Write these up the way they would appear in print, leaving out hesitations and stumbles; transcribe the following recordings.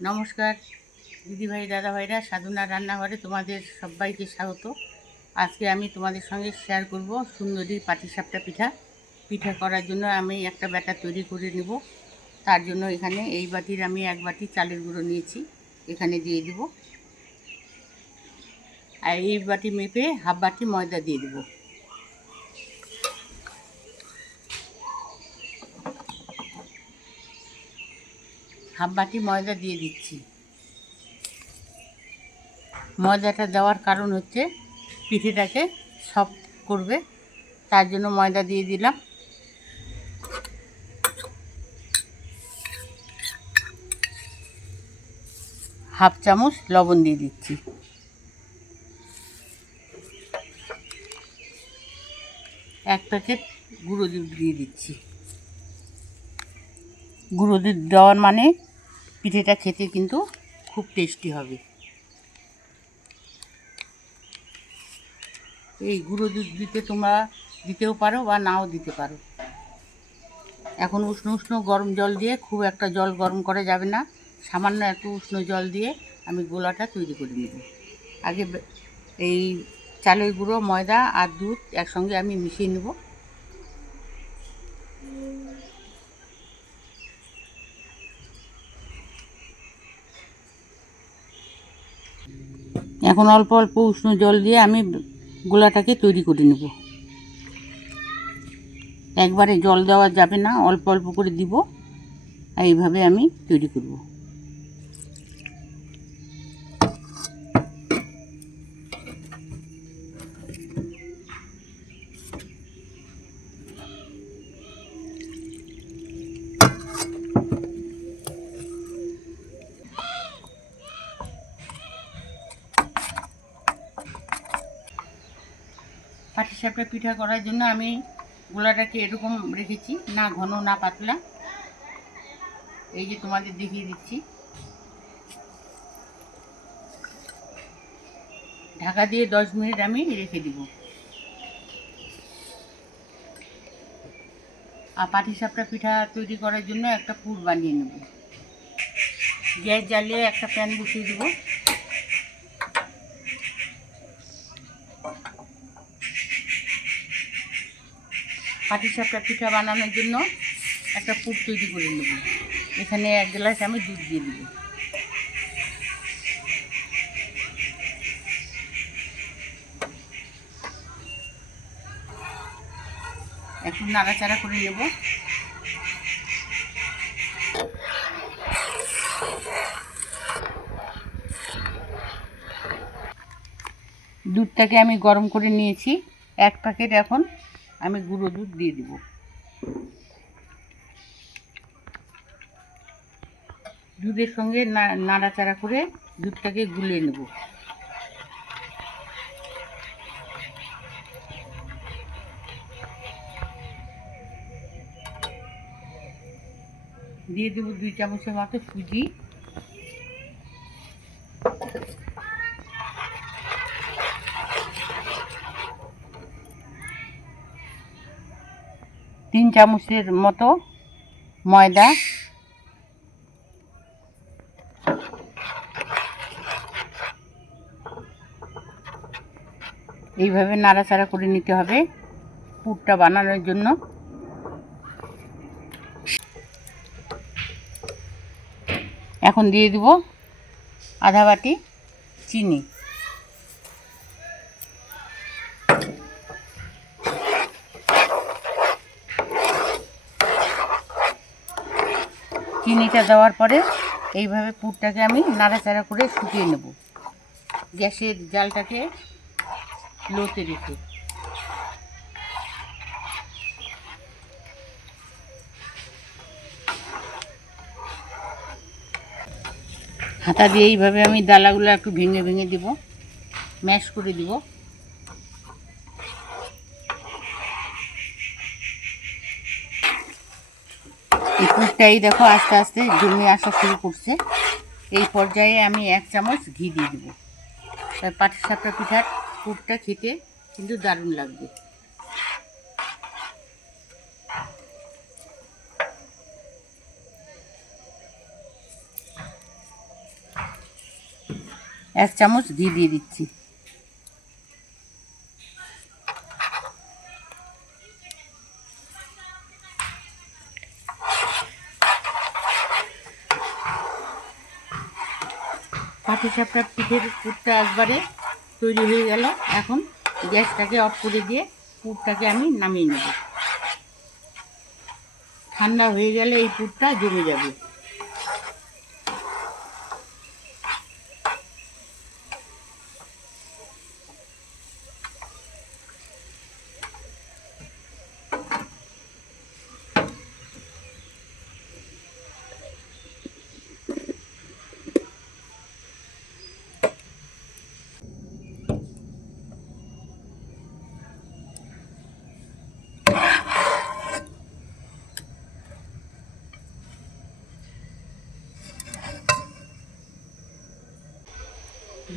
নমস্কার দিদিভাই দাদাভাইরা, সাধনা রান্নাঘরে তোমাদের সবাইকে স্বাগত। আজকে আমি তোমাদের সঙ্গে শেয়ার করব সুন্দরী পাটিসাপটা পিঠা করার জন্য আমি একটা ব্যাটার তৈরি করে নেব। তার জন্য এখানে এই বাটির আমি 1 বাটি চালের গুঁড়ো নিয়েছি, এখানে দিয়ে দেব। আর এই বাটি মেপে হাফ বাটি ময়দা দিয়ে দেব। হাফ বাটি ময়দা দিয়ে দিচ্ছি। ময়দাটা দেওয়ার কারণ হচ্ছে পিঠেটাকে সফট করবে, তার জন্য ময়দা দিয়ে দিলাম। হাফ চামচ লবণ দিয়ে দিচ্ছি। 1 প্যাকেট গুঁড়ো দুধ দিয়ে দিচ্ছি। গুঁড়ো দুধ দেওয়ার মানে পিঠেটা খেতে কিন্তু খুব টেস্টি হবে। এই গুঁড়ো দুধ তোমরা দিতেও পারো বা নাও দিতে পারো। এখন উষ্ণ উষ্ণ গরম জল দিয়ে, খুব একটা জল গরম করা যাবে না, সামান্য একটু উষ্ণ জল দিয়ে আমি গোলাটা তৈরি করে নেব। আগে এই চালের গুঁড়ো, ময়দা আর দুধ একসঙ্গে আমি মিশিয়ে নেব। এখন অল্প অল্প উষ্ণ জল দিয়ে আমি গোলাটাকে তৈরি করে নেব। একবারে জল দেওয়া যাবে না, অল্প অল্প করে দিব। আর এইভাবে আমি তৈরি করব। পাটিসাপটা পিঠা করার জন্য আমি গোলাটাকে এরকম রেখেছি, না ঘন না পাতলা। এই যে তোমাদের দেখিয়ে দিচ্ছি। ঢাকা দিয়ে 10 মিনিট আমি রেখে দিব। আর পাটিসাপটা পিঠা তৈরি করার জন্য একটা পুর বানিয়ে নেব। গ্যাস জ্বালিয়ে একটা প্যান বসিয়ে দেব। পাটিসাপটা পিঠা বানানোর জন্য একটা পুর তৈরি করে নেব। এখানে 1 গ্লাস আমি দুধ দিয়ে দেব। একটু নাড়াচাড়া করে নেব। দুধটাকে আমি গরম করে নিয়েছি। 1 প্যাকেট এখন আমি গুঁড়ো দুধ দিয়ে দেব। দুধের সঙ্গে নাড়াচাড়া করে দুধটাকে গুলিয়ে নেব। দিয়ে দেবো 2 চামচের মতো সুজি। তিন চামচের মতো ময়দা। এইভাবে নাড়াচাড়া করে নিতে হবে পুরটা বানানোর জন্য। এখন দিয়ে দেব আধা বাটি চিনি। চিনিটা দেওয়ার পরে এইভাবে পুরটাকে আমি নাড়াচাড়া করে শুকিয়ে নেব, গ্যাসের জালটাকে লোতে রেখে। হাতা দিয়ে এইভাবে আমি ডালাগুলো একটু ভেঙে ভেঙে দেব, ম্যাশ করে দেব। এই পুরটাই দেখো আস্তে আস্তে জমে আসা শুরু করছে। এই পর্যায়ে আমি 1 চামচ ঘি দিয়ে দেবো। তাই পাটিসাপটা পিঠার পুরটা খেতে কিন্তু দারুণ লাগবে। 1 চামচ ঘি দিয়ে দিচ্ছি। পাটিসাপটা পিঠের পুরটা একবারে তৈরি হয়ে গেল। এখন গ্যাসটাকে অফ করে দিয়ে পুরটাকে আমি নামিয়ে নেব। ঠান্ডা হয়ে গেলে এই পুরটা জমে যাবে।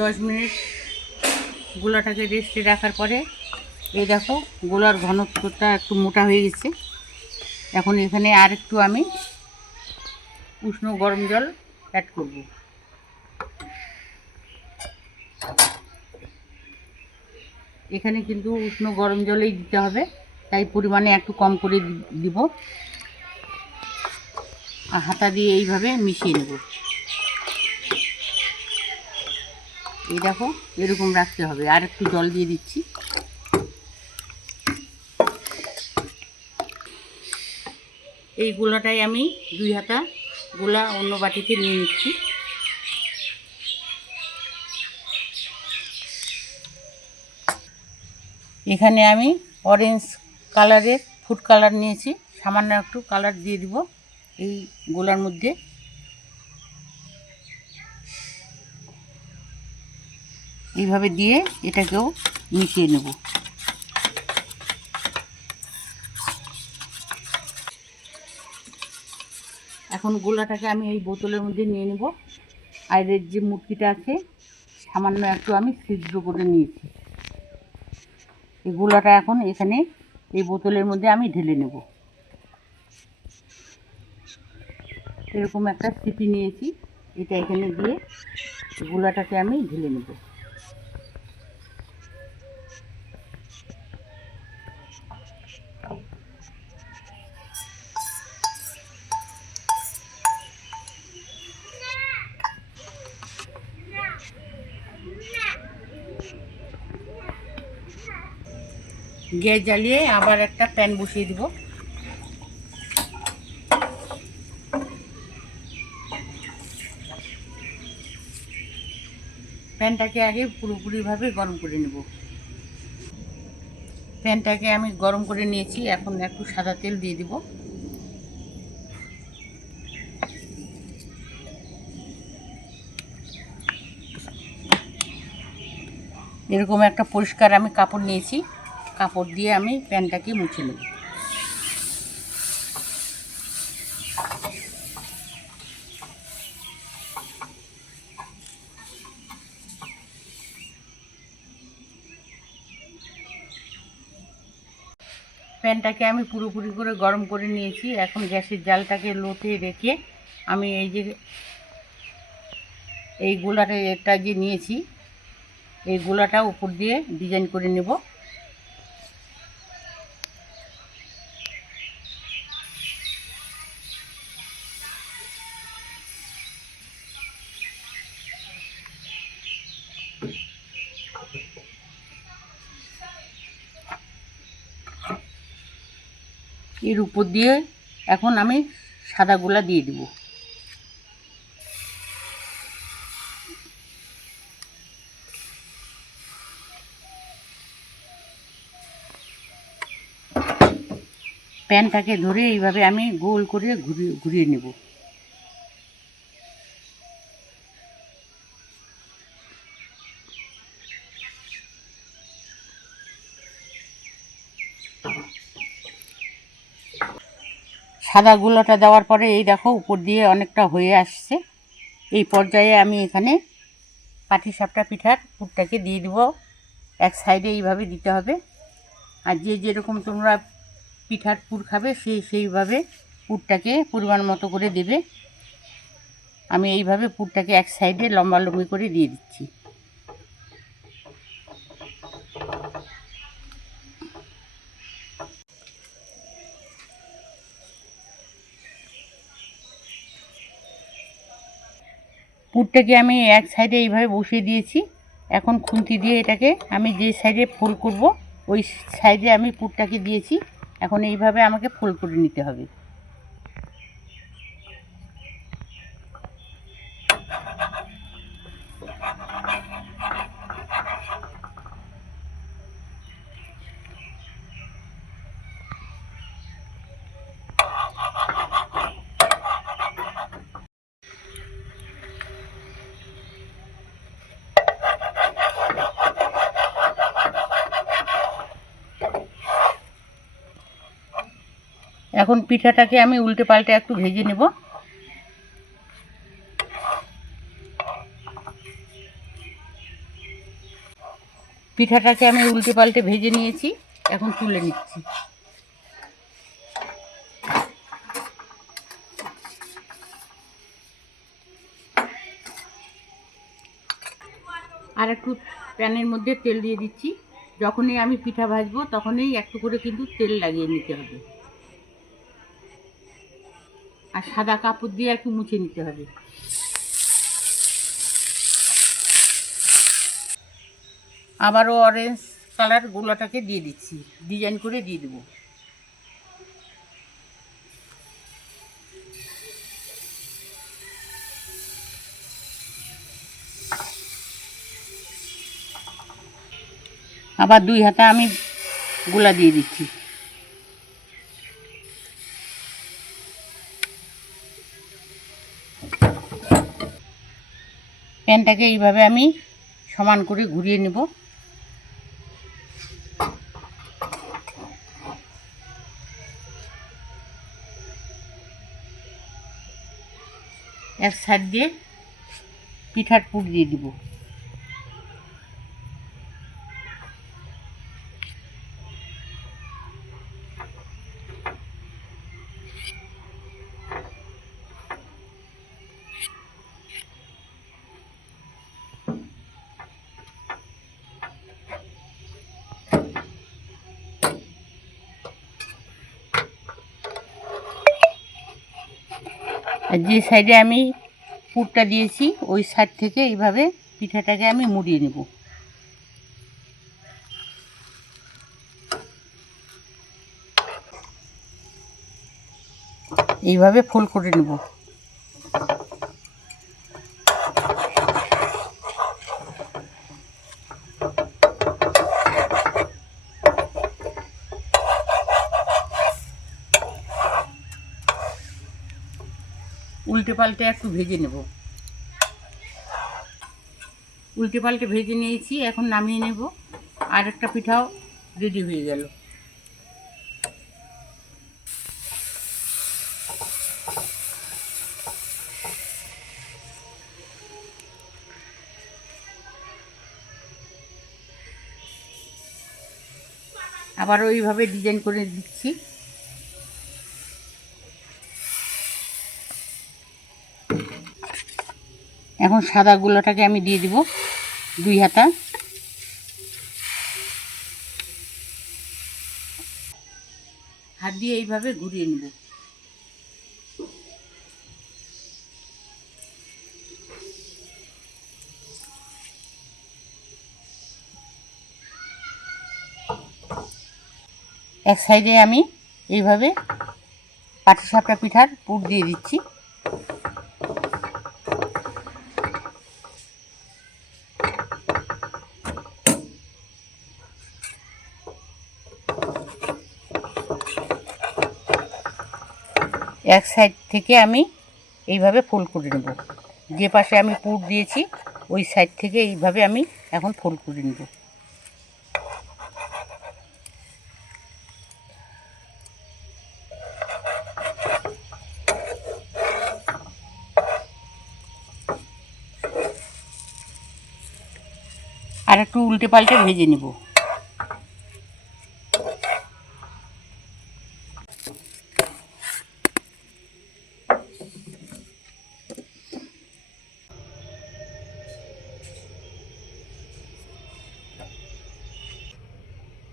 দশ মিনিট গোলাটাকে রেস্টে রাখার পরে এই দেখো গোলার ঘনত্বটা একটু মোটা হয়ে গেছে। এখন এখানে আর একটু আমি উষ্ণ গরম জল অ্যাড করব। এখানে কিন্তু উষ্ণ গরম জলেই দিতে হবে, তাই পরিমাণে একটু কম করে দিব। আর হাতা দিয়ে এইভাবে মিশিয়ে নেব। এই দেখো এরকম রাখতে হবে। আর একটু জল দিয়ে দিচ্ছি। এই গোলাটাই আমি 2 হাতা গোলা অন্য বাটিতে নিয়ে নিচ্ছি। এখানে আমি অরেঞ্জ কালারের ফুড কালার নিয়েছি, সামান্য একটু কালার দিয়ে দিব এই গোলার মধ্যে। এইভাবে দিয়ে এটাকেও মিশিয়ে নেব। এখন গোলাটাকে আমি এই বোতলের মধ্যে নিয়ে নেব। আর এর যে মুটকিটা আছে সামান্য একটু আমি ছিদ্র করে নিয়েছি। এই গোলাটা এখন এখানে এই বোতলের মধ্যে আমি ঢেলে নেব। এরকম একটা সিপি নিয়েছি, এটা এখানে দিয়ে গোলাটাকে আমি ঢেলে নেব। গ্যাস জ্বালিয়ে আবার একটা প্যান বসিয়ে দিব। প্যানটাকে আগে পুরোপুরিভাবে গরম করে নেব। প্যানটাকে আমি গরম করে নিয়েছি, এখন একটু সাদা তেল দিয়ে দিব। এরকম একটা পরিষ্কার আমি কাপড় নিয়েছি, কাপড় দিয়ে আমি প্যানটাকে মুছে নেব। প্যানটাকে আমি পুরোপুরি করে গরম করে নিয়েছি। এখন গ্যাসের জালটাকে লোতে রেখে আমি এই গোলাটা এটা যে নিয়েছি এই গোলাটা উপর দিয়ে ডিজাইন করে নেব। এর উপর দিয়ে এখন আমি সাদা গোলা দিয়ে দিব। প্যানটাকে ধরে এইভাবে আমি গোল করে ঘুরিয়ে নেব। সাদা গোলাটা দেওয়ার পরে এই দেখো উপর দিয়ে অনেকটা হয়ে আসছে। এই পর্যায়ে আমি এখানে পাটিসাপটা পিঠার পুরটাকে দিয়ে দিব। এক সাইডে এইভাবে দিতে হবে। আর যে যেরকম তোমরা পিঠার পুর খাবে সেইভাবে পুরটাকে পরিমাণ মতো করে দেবে। আমি এইভাবে পুরটাকে এক সাইডে লম্বালম্বি করে দিয়ে দিচ্ছি। পুরটাকে আমি এক সাইডে এইভাবে বসিয়ে দিয়েছি। এখন খুন্তি দিয়ে এটাকে আমি যে সাইডে ফোল্ড করব ওই সাইডে আমি পুরটাকে দিয়েছি। এখন এইভাবে আমাকে ফোল্ড করে নিতে হবে। এখন পিঠাটাকে আমি উল্টে পাল্টে একটু ভেজে নেব। পিঠাটাকে আমি উল্টে পাল্টে ভেজে নিয়েছি, এখন তুলে নিচ্ছি। আর একটু প্যানের মধ্যে তেল দিয়ে দিচ্ছি। যখনই আমি পিঠা ভাজবো তখনই একটু করে কিন্তু তেল লাগিয়ে নিতে হবে, আর সাদা কাপড় দিয়ে একটু মুছে নিতে হবে। আবারও অরেঞ্জ কালার গোলাটাকে দিয়ে দিচ্ছি, ডিজাইন করে দিয়ে দেবো। আবার দুই হাতা আমি গোলা দিয়ে দিচ্ছি। প্যানটাকে এইভাবে আমি সমান করে ঘুরিয়ে নেব। এক সাইড দিয়ে পিঠার পুর দিয়ে দিব। আর যে সাইডে আমি পুরটা দিয়েছি ওই সাইড থেকে এইভাবে পিঠাটাকে আমি মুড়িয়ে নেব। এইভাবে ফোল্ড করে নেব। উল্টে পাল্টে একটু ভেজে নেব। উল্টে পাল্টে ভেজে নিয়েছি, এখন নামিয়ে নেব। আর একটা পিঠাও রেডি হয়ে গেল। আবার ওইভাবে ডিজাইন করে দিচ্ছি। এখন সাদা গুলোটাকে আমি দিয়ে দিব দুই হাতা। হাত দিয়ে এইভাবে ঘুরিয়ে নেব। এক সাইডে আমি এইভাবে পাটিসাপটা পিঠার পুর দিয়ে দিচ্ছি। এক সাইড থেকে আমি এইভাবে ফোল্ড করে নেব। যে পাশে আমি পুর দিয়েছি ওই সাইড থেকে এইভাবে আমি এখন ফোল্ড করে নেব। আর একটু উল্টে পাল্টে ভেজে নেব।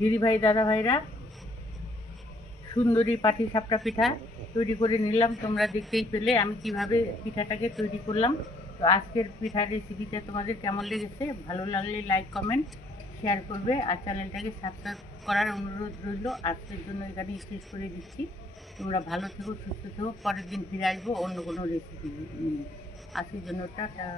দিদিভাই দাদাভাইরা, সুন্দরী পাটিসাপটা পিঠা তৈরি করে নিলাম। তোমরা দেখতেই পেলে আমি কিভাবে পিঠাটাকে তৈরি করলাম। তো আজকের পিঠার রেসিপিটা তোমাদের কেমন লেগেছে, ভালো লাগলে লাইক কমেন্ট শেয়ার করবে, আর চ্যানেলটাকে সাবস্ক্রাইব করার অনুরোধ রইল। আজকের জন্য এখানেই শেষ করে দিচ্ছি। তোমরা ভালো থেকো, সুস্থ থেকো। পরের দিন ফিরে আসবো অন্য কোনো রেসিপি নিয়ে। আজকের জন্য টাটা।